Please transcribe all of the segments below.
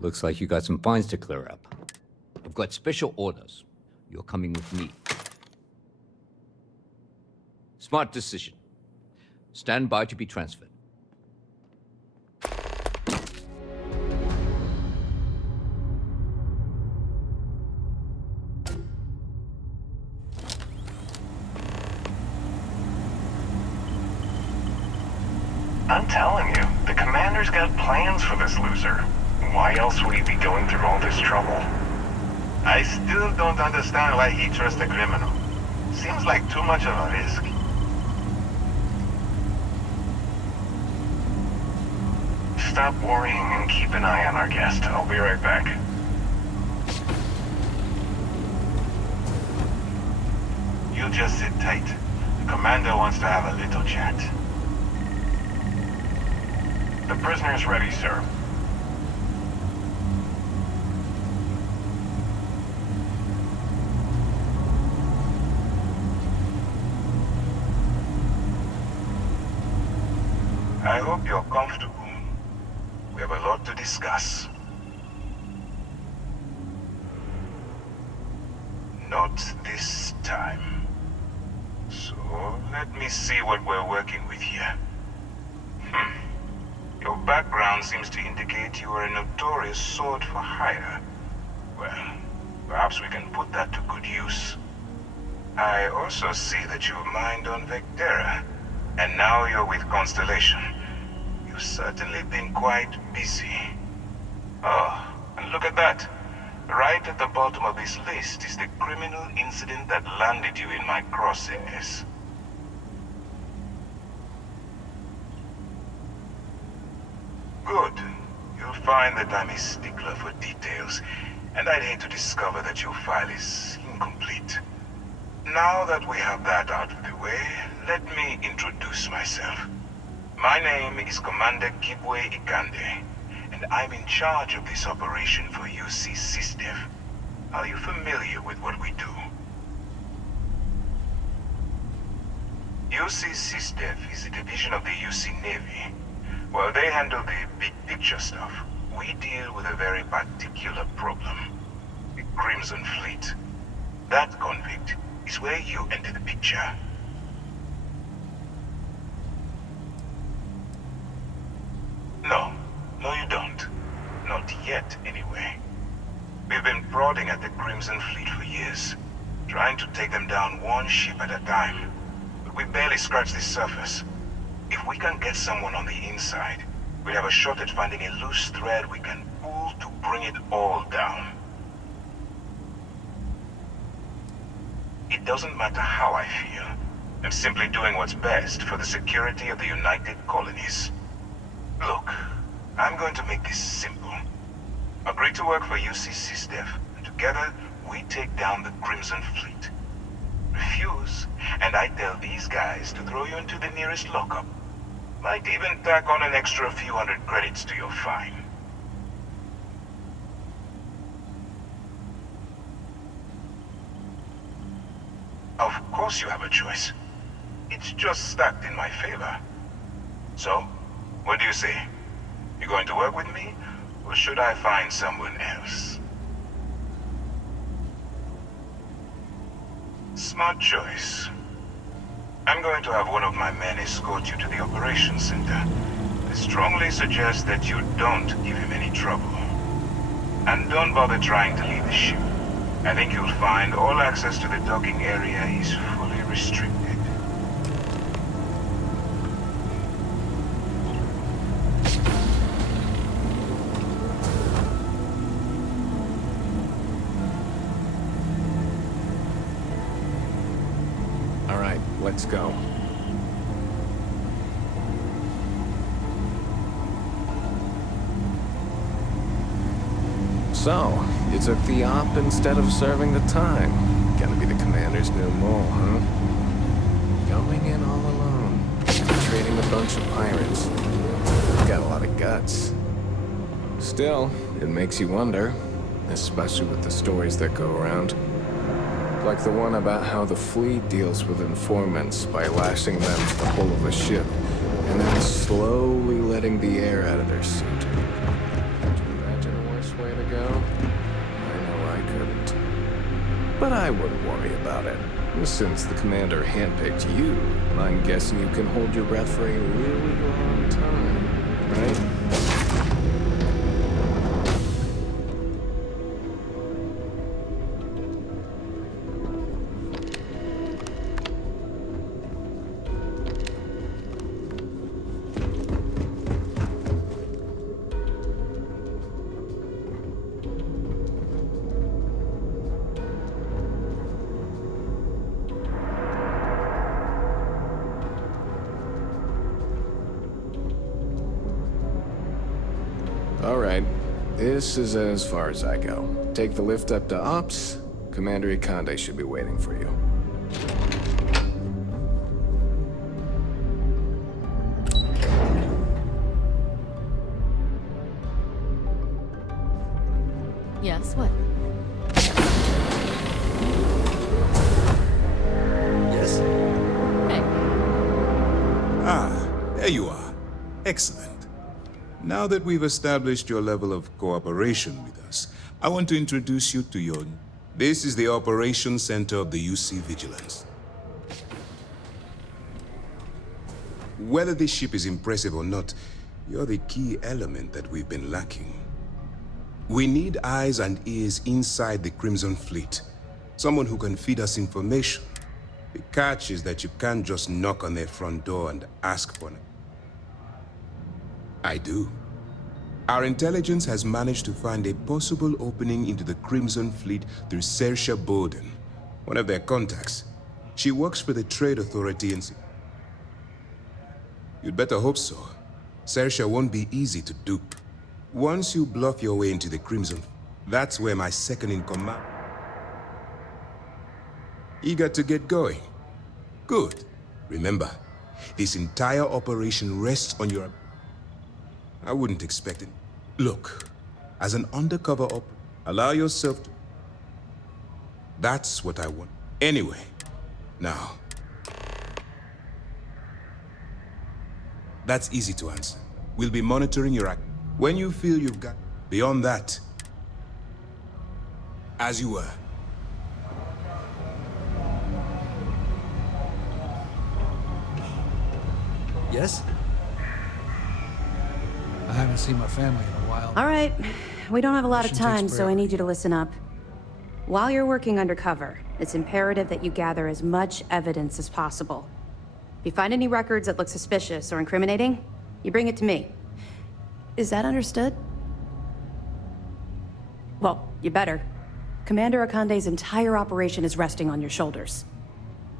Looks like you got some finds to clear up. I've got special orders. You're coming with me. Smart decision. Stand by to be transferred. I'm telling you, the commander's got plans for this loser. Why else would he be going through all this trouble? I still don't understand why he trusts a criminal. Seems like too much of a risk. Stop worrying and keep an eye on our guest. I'll be right back. You just sit tight. The commander wants to have a little chat. The prisoner's ready, sir. I hope you're comfortable. We have a lot to discuss. Not this time. So, let me see what we're working with here. Your background seems to indicate you are a notorious sword for hire. Well, perhaps we can put that to good use. I also see that you've mined on Vectera, and now you're with Constellation. You've certainly been quite busy. Oh, and look at that. Right at the bottom of this list is the criminal incident that landed you in my crosshairs. Good. You'll find that I'm a stickler for details, and I'd hate to discover that your file is incomplete. Now that we have that out of the way, let me introduce myself. My name is Commander Kibwe Ikande, and I'm in charge of this operation for UC SysDef. Are you familiar with what we do? UC SysDef is a division of the UC Navy. While they handle the big picture stuff, we deal with a very particular problem. The Crimson Fleet. That convict is where you enter the picture. No, you don't. Not yet, anyway. We've been prodding at the Crimson Fleet for years, trying to take them down one ship at a time. But we barely scratched the surface. If we can get someone on the inside, we'll have a shot at finding a loose thread we can pull to bring it all down. It doesn't matter how I feel. I'm simply doing what's best for the security of the United Colonies. Look, I'm going to make this simple. Agree to work for UC SysDef, and together we take down the Crimson Fleet. Refuse, and I tell these guys to throw you into the nearest lockup. Might even tack on an extra few hundred credits to your fine. Of course you have a choice. It's just stacked in my favor. So, what do you say? You going to work with me, or should I find someone else? Smart choice. I'm going to have one of my men escort you to the operations center. I strongly suggest that you don't give him any trouble. And don't bother trying to leave the ship. I think you'll find all access to the docking area is fully restricted. All right, let's go. So, you took the op instead of serving the time. Gonna be the commander's new mole, huh? Going in all alone. Trading a bunch of pirates. Got a lot of guts. Still, it makes you wonder, especially with the stories that go around. Like the one about how the fleet deals with informants by lashing them to the hull of a ship, and then slowly letting the air out of their suit. Could you imagine a worse one? way to go? I know I couldn't. But I wouldn't worry about it. Since the commander handpicked you, I'm guessing you can hold your breath for a really long time, right? Alright, this is as far as I go. Take the lift up to Ops. Commander Ikande should be waiting for you. Yes, what? Yes? Hey, Ah, there you are. Excellent. Now that we've established your level of cooperation with us, I want to introduce you to your... This is the Operations Center of the UC Vigilance. Whether this ship is impressive or not, you're the key element that we've been lacking. We need eyes and ears inside the Crimson Fleet. Someone who can feed us information. The catch is that you can't just knock on their front door and ask for it. I do. Our intelligence has managed to find a possible opening into the Crimson Fleet through Saoirse Bowden, one of their contacts. She works for the Trade Authority and... You'd better hope so. Saoirse won't be easy to dupe. Once you bluff your way into the Crimson, that's where my second-in-command... Eager to get going? Good. Remember, this entire operation rests on your... I wouldn't expect it. Look, as an undercover allow yourself to... That's what I want. Anyway, now... That's easy to answer. We'll be monitoring your act. When you feel you've got... Beyond that, as you were. Yes? I haven't seen my family in a while. All right, we don't have a lot of Mission time, takes so I forever. need you to listen up. While you're working undercover, it's imperative that you gather as much evidence as possible. If you find any records that look suspicious or incriminating, you bring it to me. Is that understood? Well, you better. Commander Ikande's entire operation is resting on your shoulders.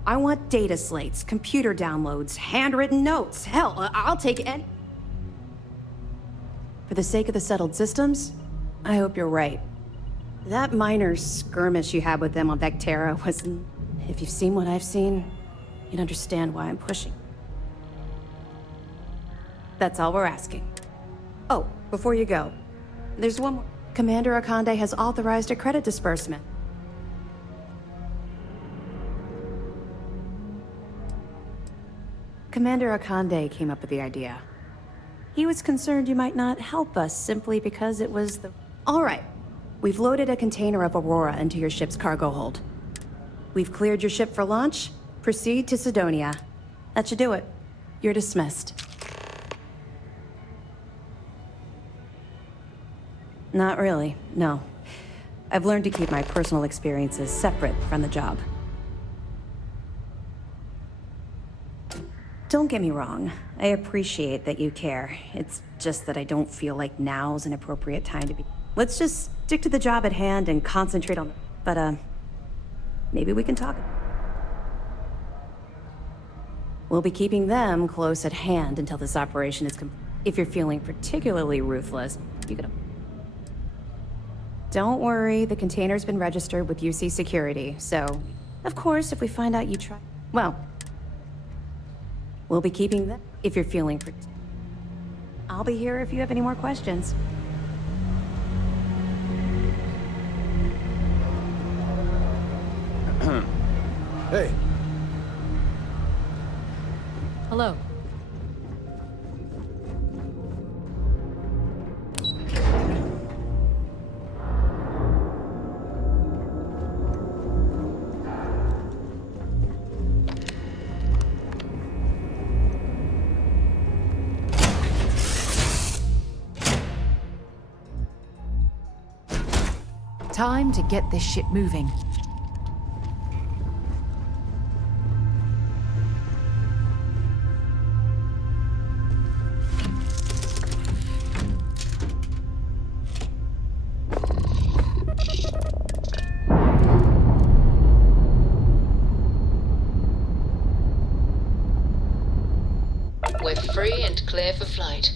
I want data slates, computer downloads, handwritten notes. Hell, I'll take any... For the sake of the settled systems, I hope you're right. That minor skirmish you had with them on Vectera was... If you've seen what I've seen, you'd understand why I'm pushing. That's all we're asking. Oh, before you go, there's one more. Commander Ikande has authorized a credit disbursement. Commander Ikande came up with the idea. He was concerned you might not help us simply because it was the... All right. We've loaded a container of Aurora into your ship's cargo hold. We've cleared your ship for launch. Proceed to Sidonia. That should do it. You're dismissed. Not really, no. I've learned to keep my personal experiences separate from the job. Don't get me wrong. I appreciate that you care. It's just that I don't feel like now's an appropriate time to be... Let's just stick to the job at hand and concentrate on... But, maybe we can talk. We'll be keeping them close at hand until this operation is complete. If you're feeling particularly ruthless, you could... Don't worry, the container's been registered with UC Security, so... Of course, if we find out you try... Well... We'll be keeping them if you're feeling... I'll be here if you have any more questions. Hey, hello. Time to get this shit moving. We're free and clear for flight.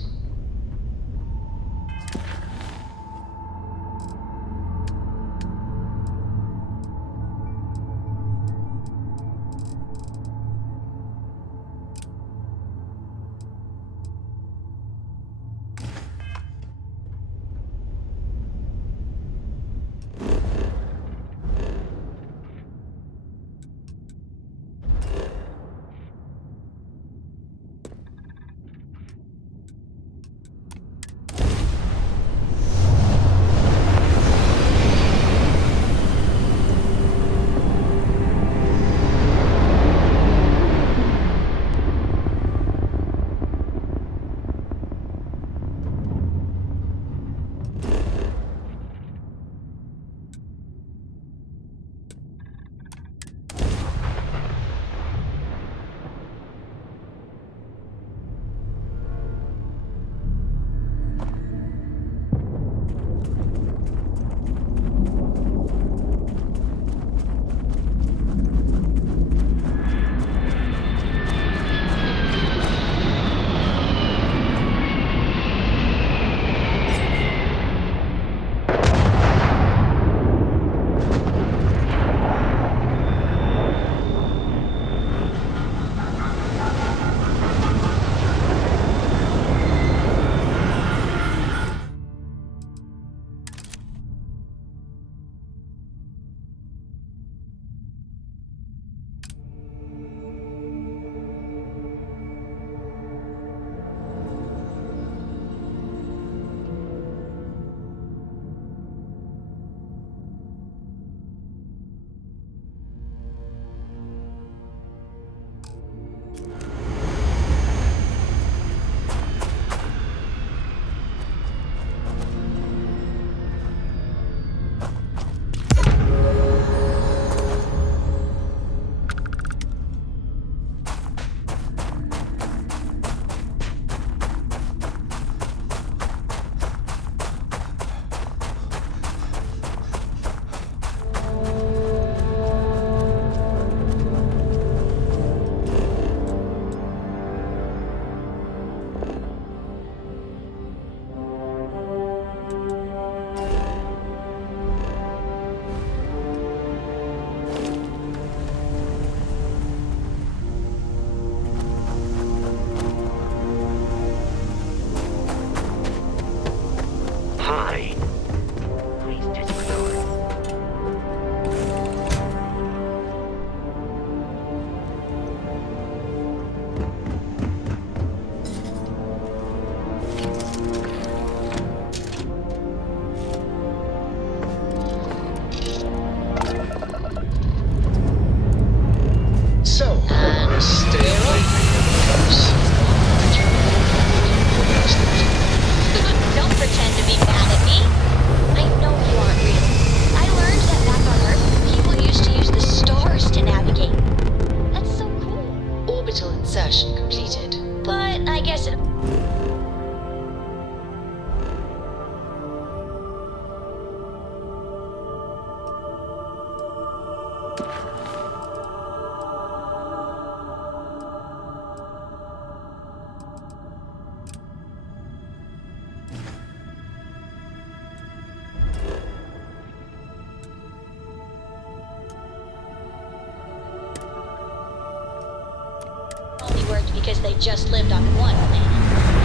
Because they just lived on one planet.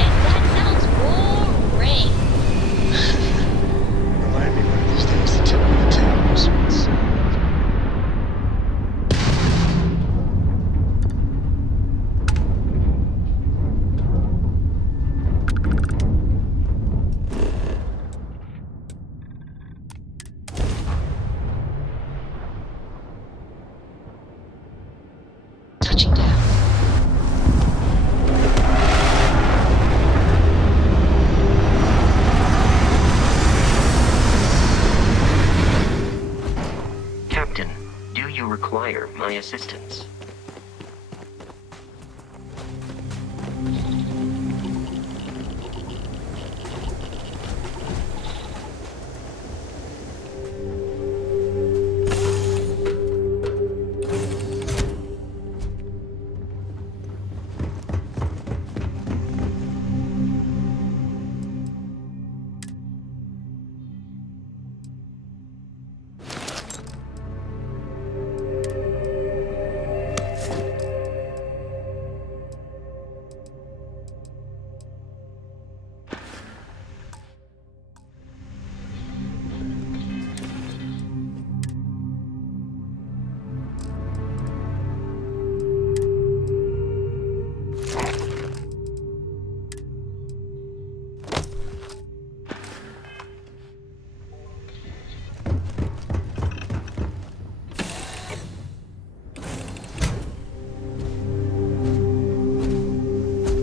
And that sounds boring. Remind me one of these days to tell me the tales. Touching down. assistance.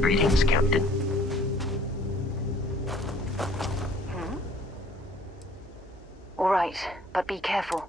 Greetings, Captain. All right, but be careful.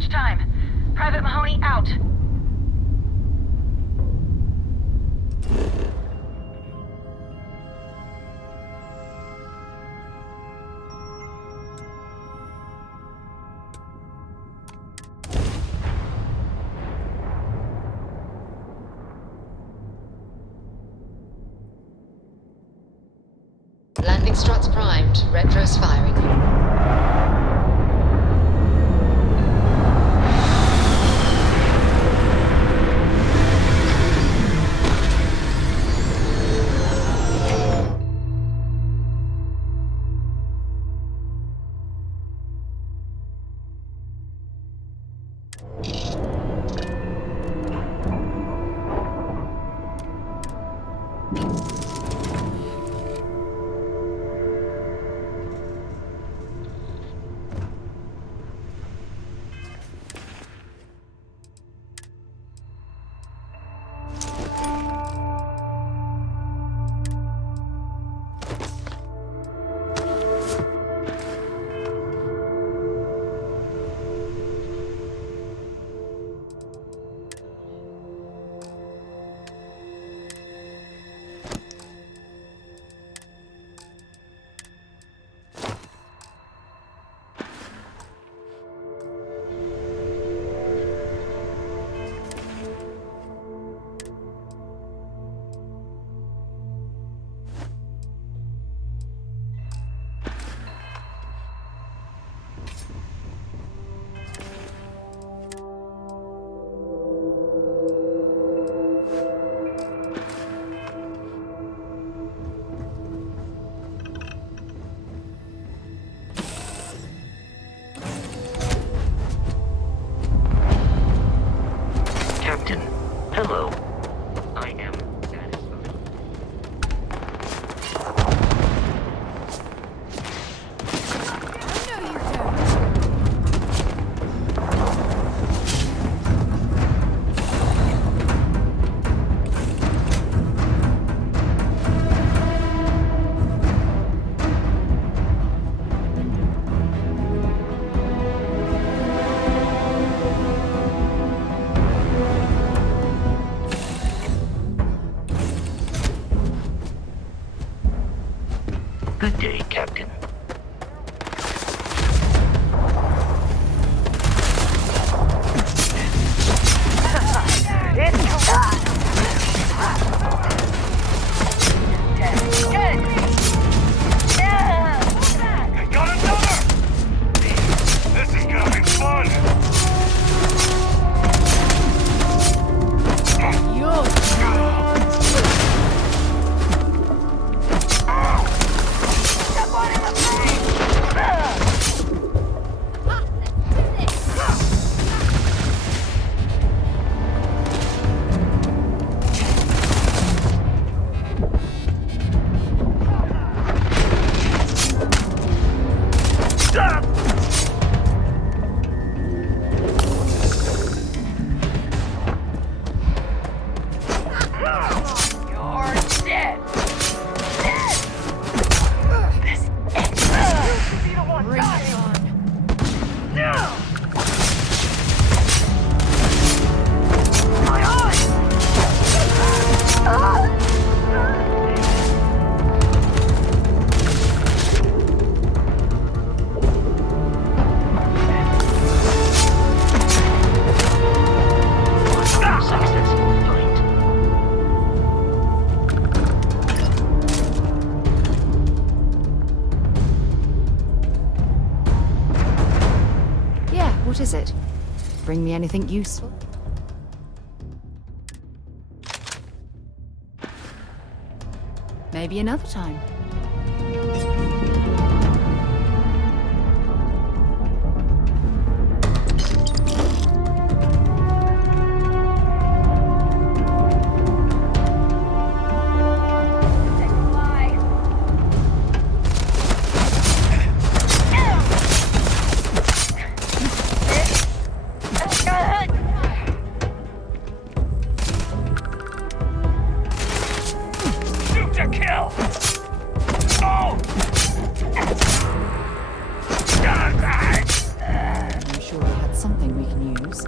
dispatch time. Private Mahoney out. Landing struts primed. Retros firing. Hello. I am satisfied. Good day, Captain. Got another! This is gonna be fun! What is it? Bring me anything useful? Maybe another time. something we can use.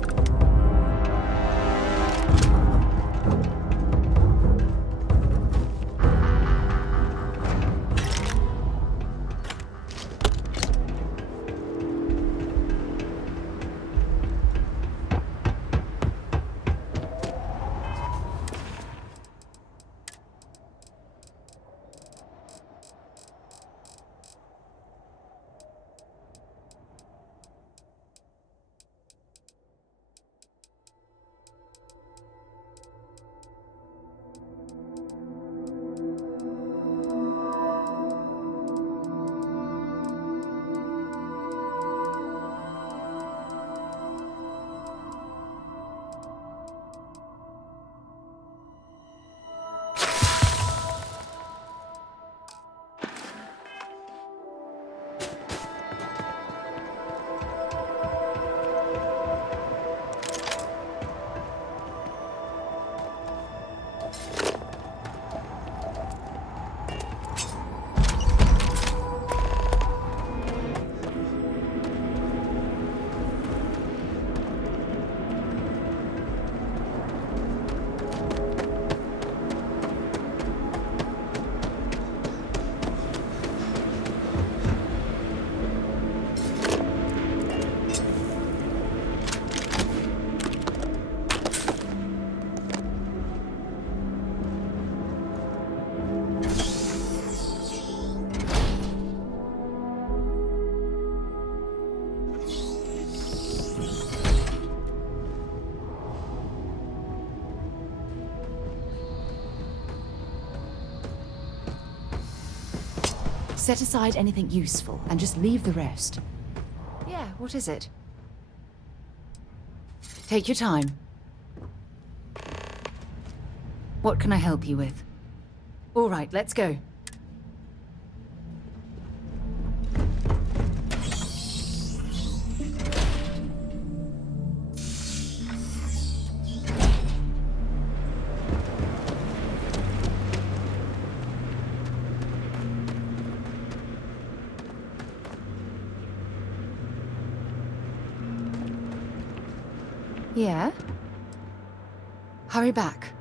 Set aside anything useful and just leave the rest. Yeah, what is it? Take your time. What can I help you with? All right, let's go. Yeah? Hurry back.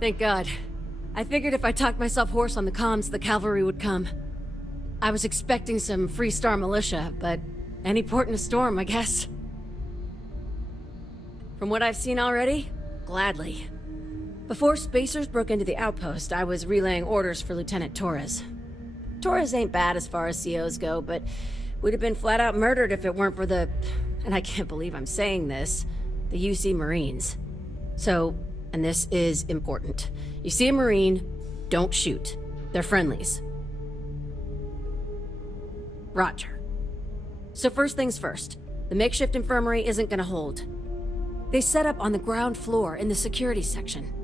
Thank God. I figured if I talked myself hoarse on the comms, the cavalry would come. I was expecting some Free Star militia, but any port in a storm, I guess. From what I've seen already, gladly. Before Spacers broke into the outpost, I was relaying orders for Lieutenant Torres. Torres ain't bad as far as COs go, but we'd have been flat out murdered if it weren't for the... and I can't believe I'm saying this... the UC Marines. So, and this is important. You see a Marine, don't shoot. They're friendlies. Roger. So first things first, the makeshift infirmary isn't gonna hold. They set up on the ground floor in the security section.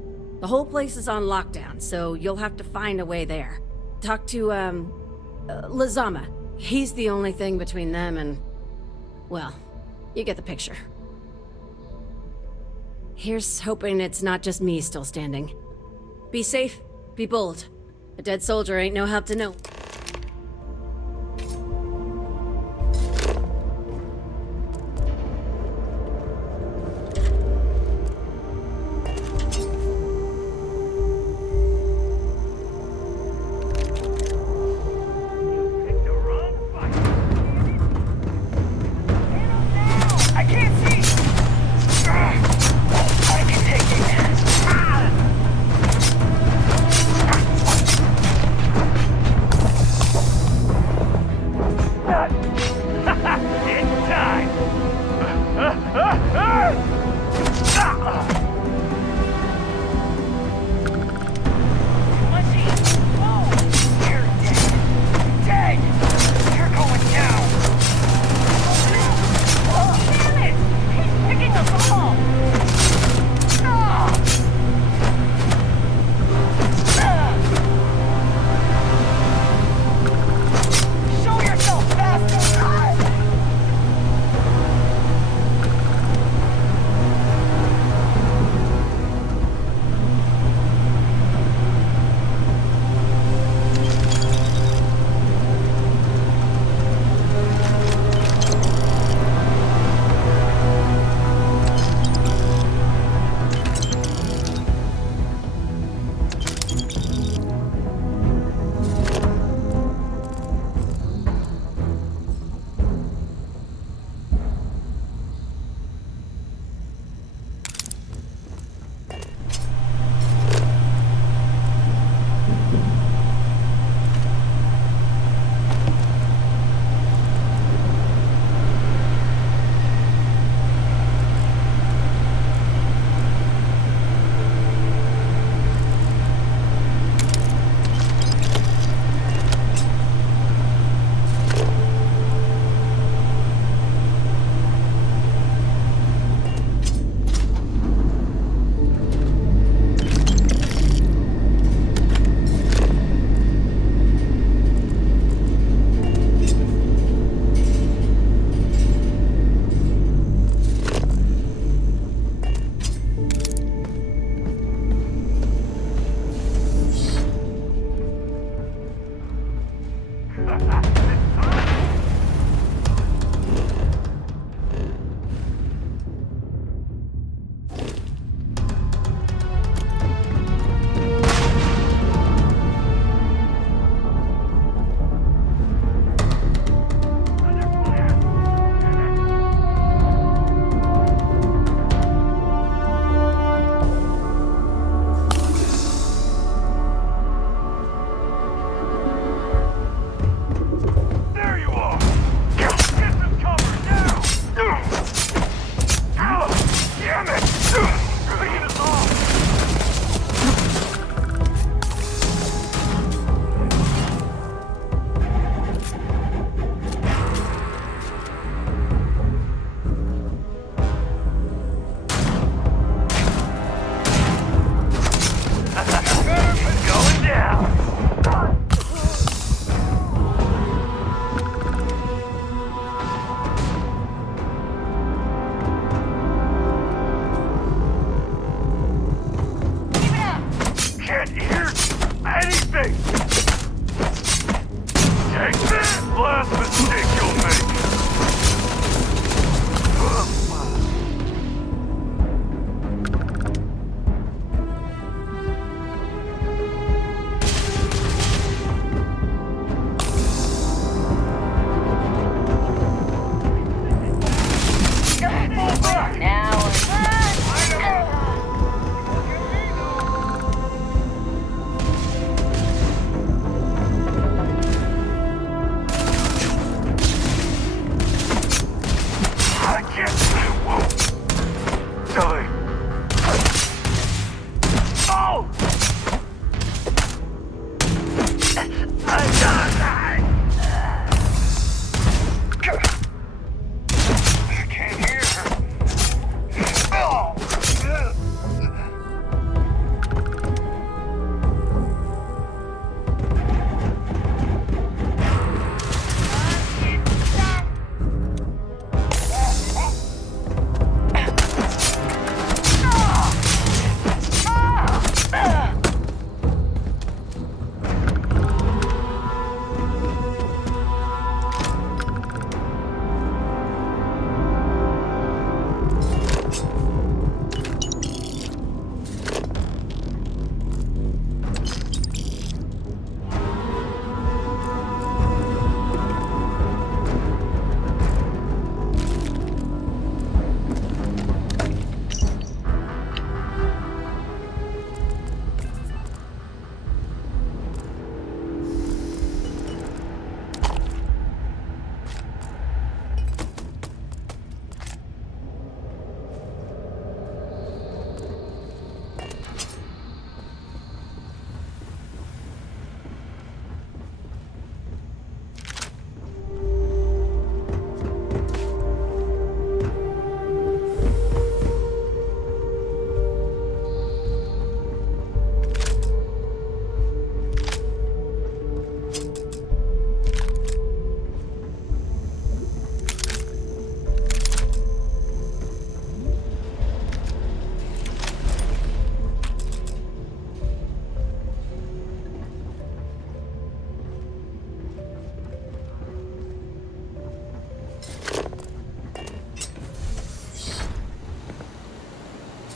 The whole place is on lockdown, so you'll have to find a way there. Talk to, Lazama. He's the only thing between them and... well, you get the picture. Here's hoping it's not just me still standing. Be safe, be bold. A dead soldier ain't no help to no.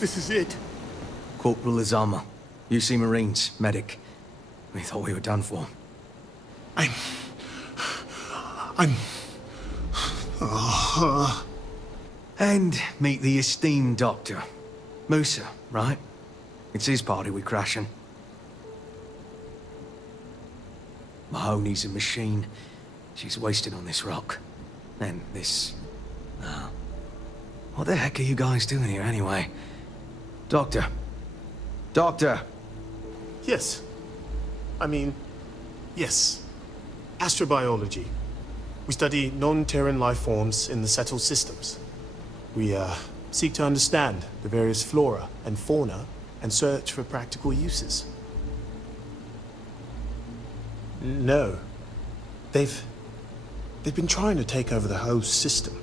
This is it. Corporal Azama, UC Marines, medic. We thought we were done for. I'm... And meet the esteemed doctor. Musa, right? It's his party we're crashing. Mahoney's a machine. She's wasted on this rock. And this... what the heck are you guys doing here anyway? Doctor. Doctor! Yes. Yes. Astrobiology. We study non-Terran life forms in the settled systems. We, seek to understand the various flora and fauna and search for practical uses. No. They've been trying to take over the whole system.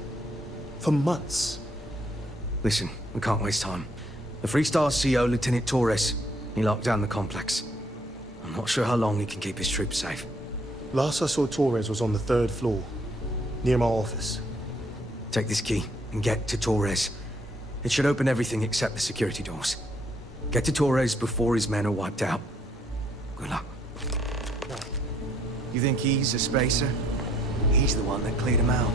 For months. Listen, we can't waste time. The Freestar CO, Lieutenant Torres, he locked down the complex. I'm not sure how long he can keep his troops safe. Last I saw Torres was on the 3rd floor, near my office. Take this key and get to Torres. It should open everything except the security doors. Get to Torres before his men are wiped out. Good luck. You think he's a spacer? He's the one that cleared him out.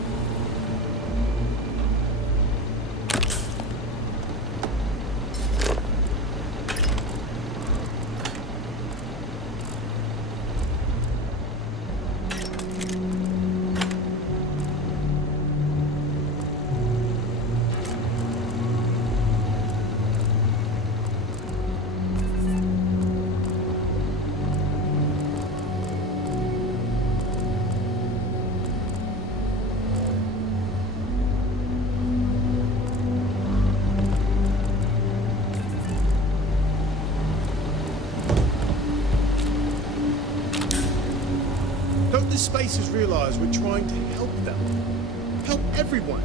Don't the spacers realize we're trying to help them? Help everyone!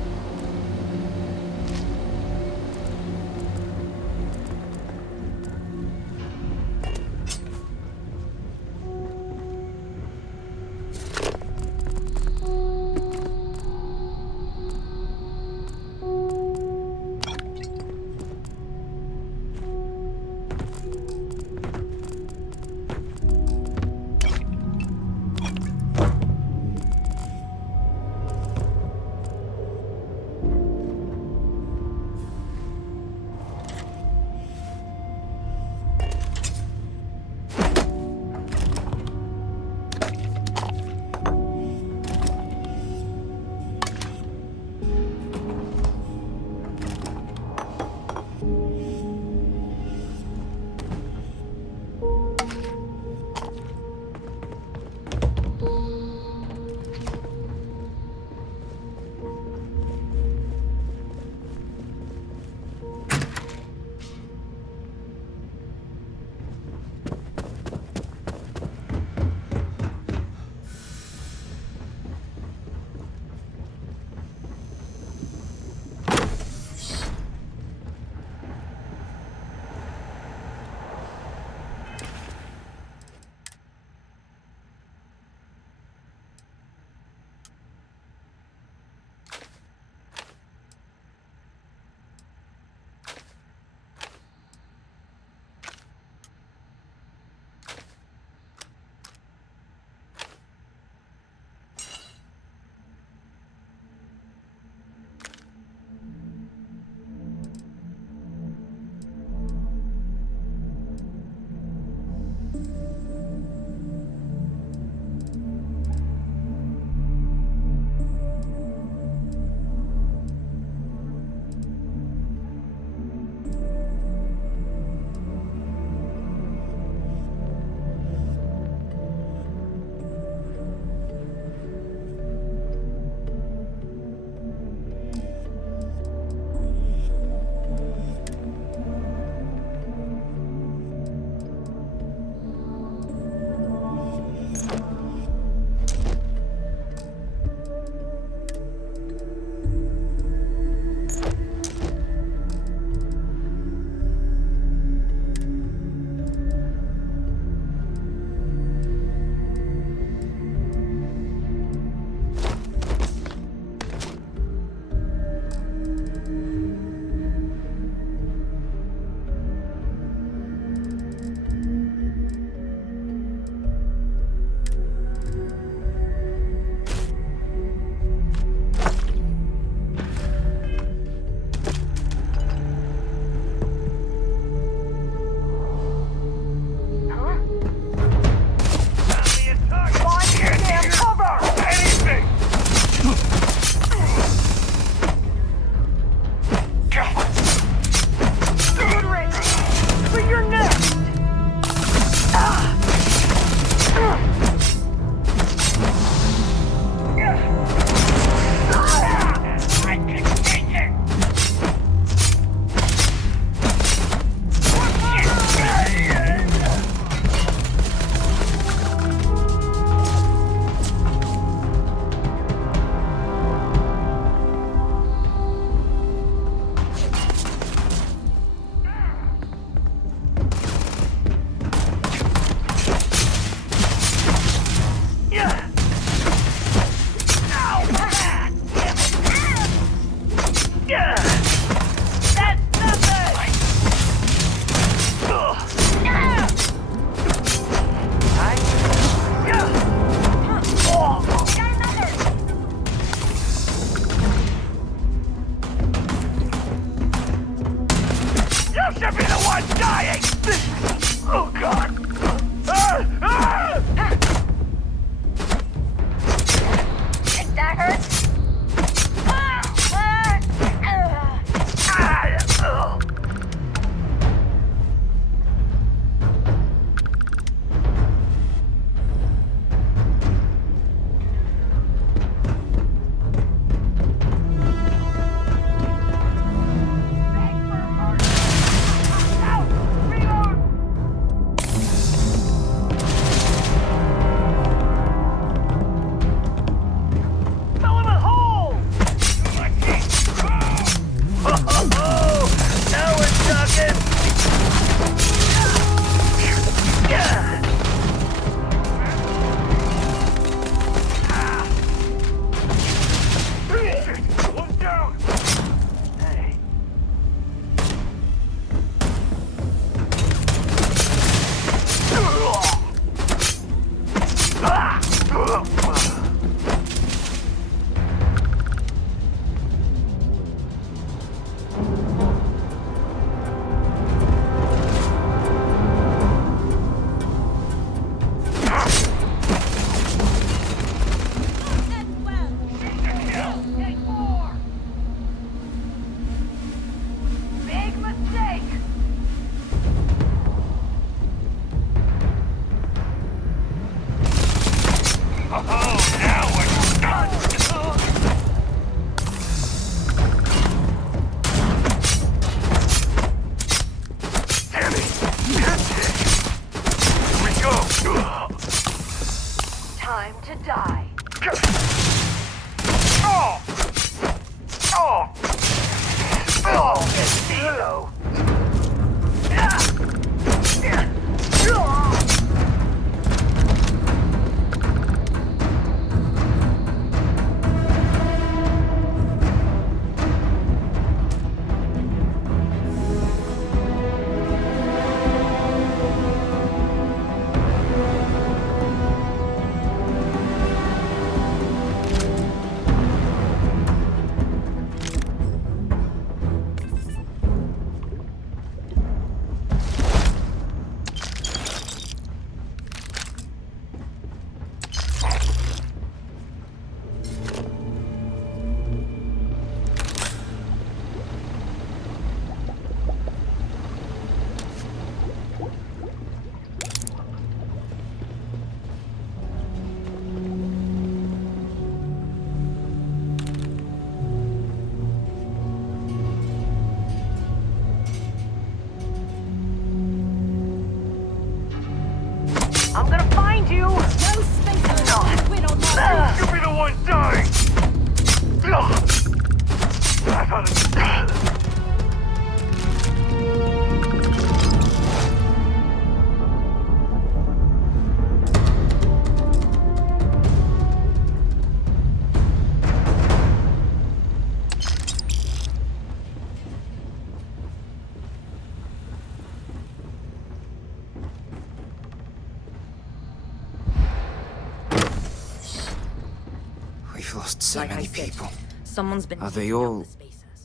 We've lost so Like I many said, people. Someone's been. Are they all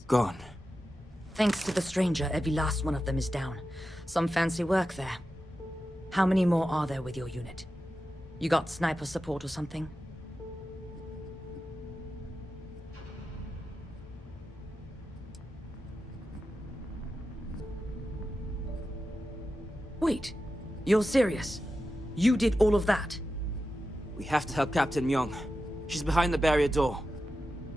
gone? Thanks to the stranger, every last one of them is down. Some fancy work there. How many more are there with your unit? You got sniper support or something? Wait, you're serious? You did all of that? We have to help Captain Myung. She's behind the barrier door.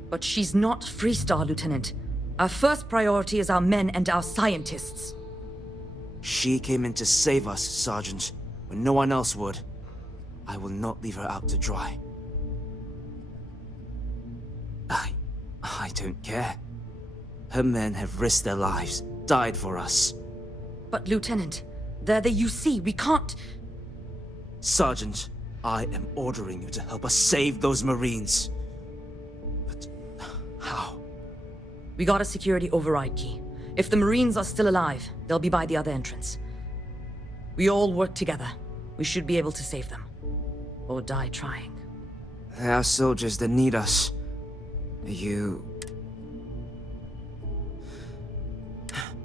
But she's not Freestar, Lieutenant. Our first priority is our men and our scientists. She came in to save us, Sergeant, when no one else would. I will not leave her out to dry. I don't care. Her men have risked their lives, died for us. But Lieutenant, they're the UC, we can't... Sergeant, I am ordering you to help us save those Marines. But how? We got a security override key. If the Marines are still alive, they'll be by the other entrance. We all work together. We should be able to save them. Or die trying. There are soldiers that need us. You...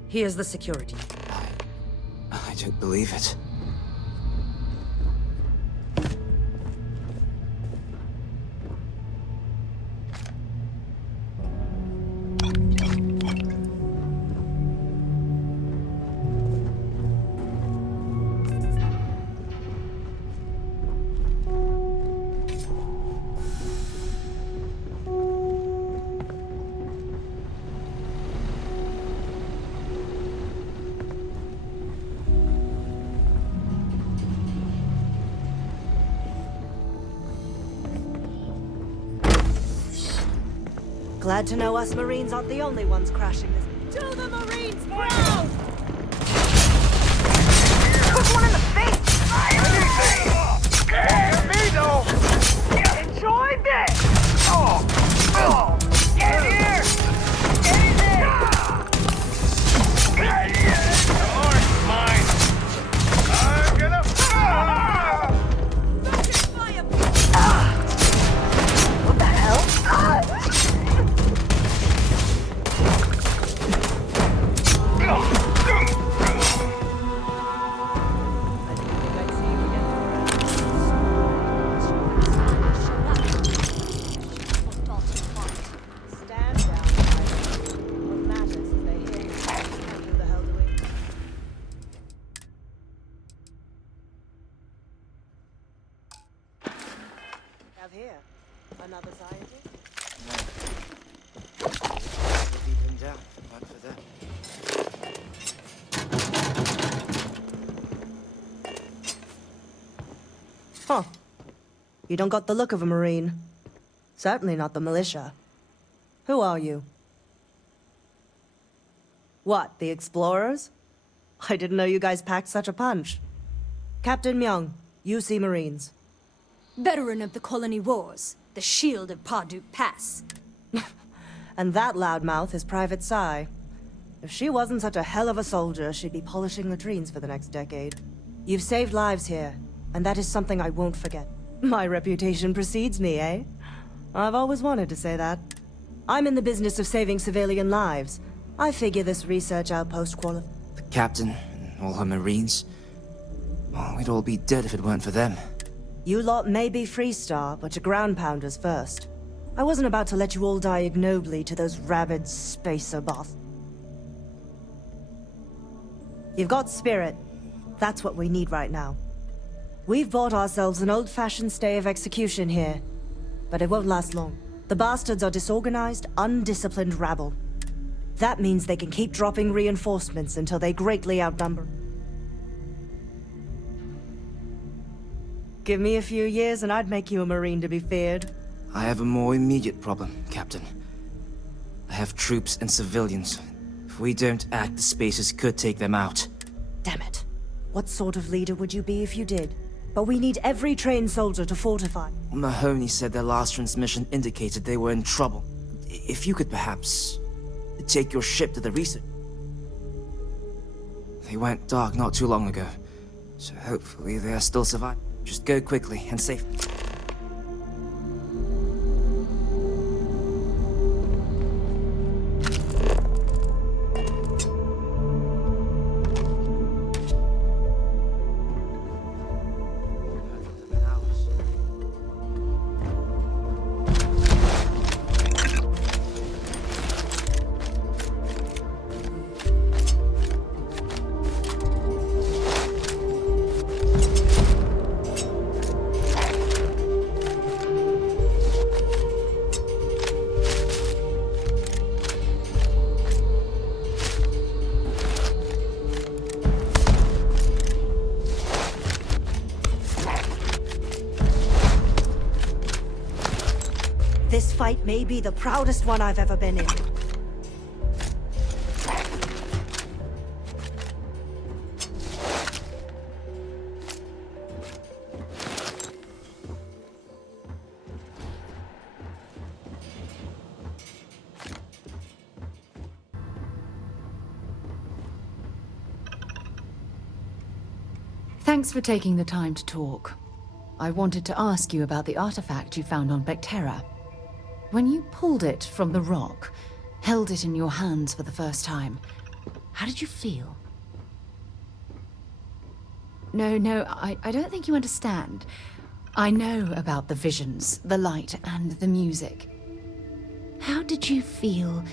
Here's the security. I don't believe it. Glad to know us Marines aren't the only ones crashing this. To the Marines, proud! Put one in the face! Scared me though! Enjoy this! Oh! Get here! Get in there! Yours, mine! I'm gonna... What the hell? Here, another scientist? No. Would be pinned down, but for them. Huh. You don't got the look of a Marine. Certainly not the militia. Who are you? What, the explorers? I didn't know you guys packed such a punch. Captain Myung, UC Marines. Veteran of the Colony Wars, the shield of Parduk Pass. And that loudmouth is Private Sai. If she wasn't such a hell of a soldier, she'd be polishing latrines for the next decade. You've saved lives here, and that is something I won't forget. My reputation precedes me, eh? I've always wanted to say that. I'm in the business of saving civilian lives. I figure this research outpost qualifies. The captain and all her Marines. Well, we'd all be dead if it weren't for them. You lot may be Freestar, but you're ground pounders first. I wasn't about to let you all die ignobly to those rabid spacer boss. You've got spirit. That's what we need right now. We've bought ourselves an old-fashioned stay of execution here, but it won't last long. The bastards are disorganized, undisciplined rabble. That means they can keep dropping reinforcements until they greatly outnumber. Give me a few years and I'd make you a Marine to be feared. I have a more immediate problem, Captain. I have troops and civilians. If we don't act, the Spacers could take them out. Damn it. What sort of leader would you be if you did? But we need every trained soldier to fortify. Mahoney said their last transmission indicated they were in trouble. If you could perhaps take your ship to the research. They went dark not too long ago, so hopefully they are still surviving. Just go quickly and safely. This fight may be the proudest one I've ever been in. Thanks for taking the time to talk. I wanted to ask you about the artifact you found on Bactera. When you pulled it from the rock, held it in your hands for the first time, how did you feel? No, I don't think you understand. I know about the visions, the light, and the music. How did you feel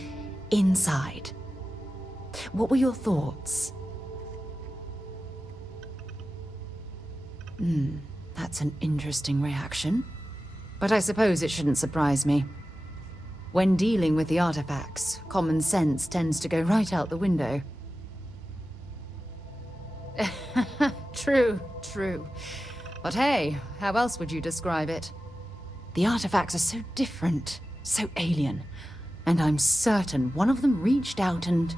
inside? What were your thoughts? That's an interesting reaction. But I suppose it shouldn't surprise me. When dealing with the artifacts, common sense tends to go right out the window. True. But hey, how else would you describe it? The artifacts are so different, so alien, and I'm certain one of them reached out and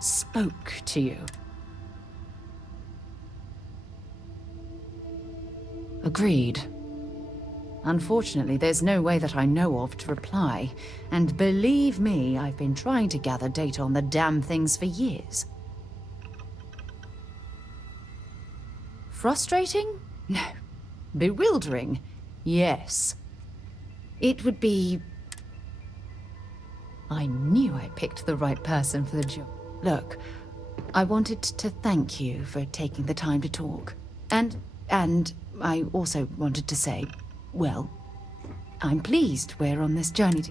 spoke to you. Agreed. Unfortunately, there's no way that I know of to reply. And believe me, I've been trying to gather data on the damn things for years. Frustrating? No. Bewildering? Yes. It would be... I knew I picked the right person for the job. Look, I wanted to thank you for taking the time to talk. And I also wanted to say... Well, I'm pleased we're on this journey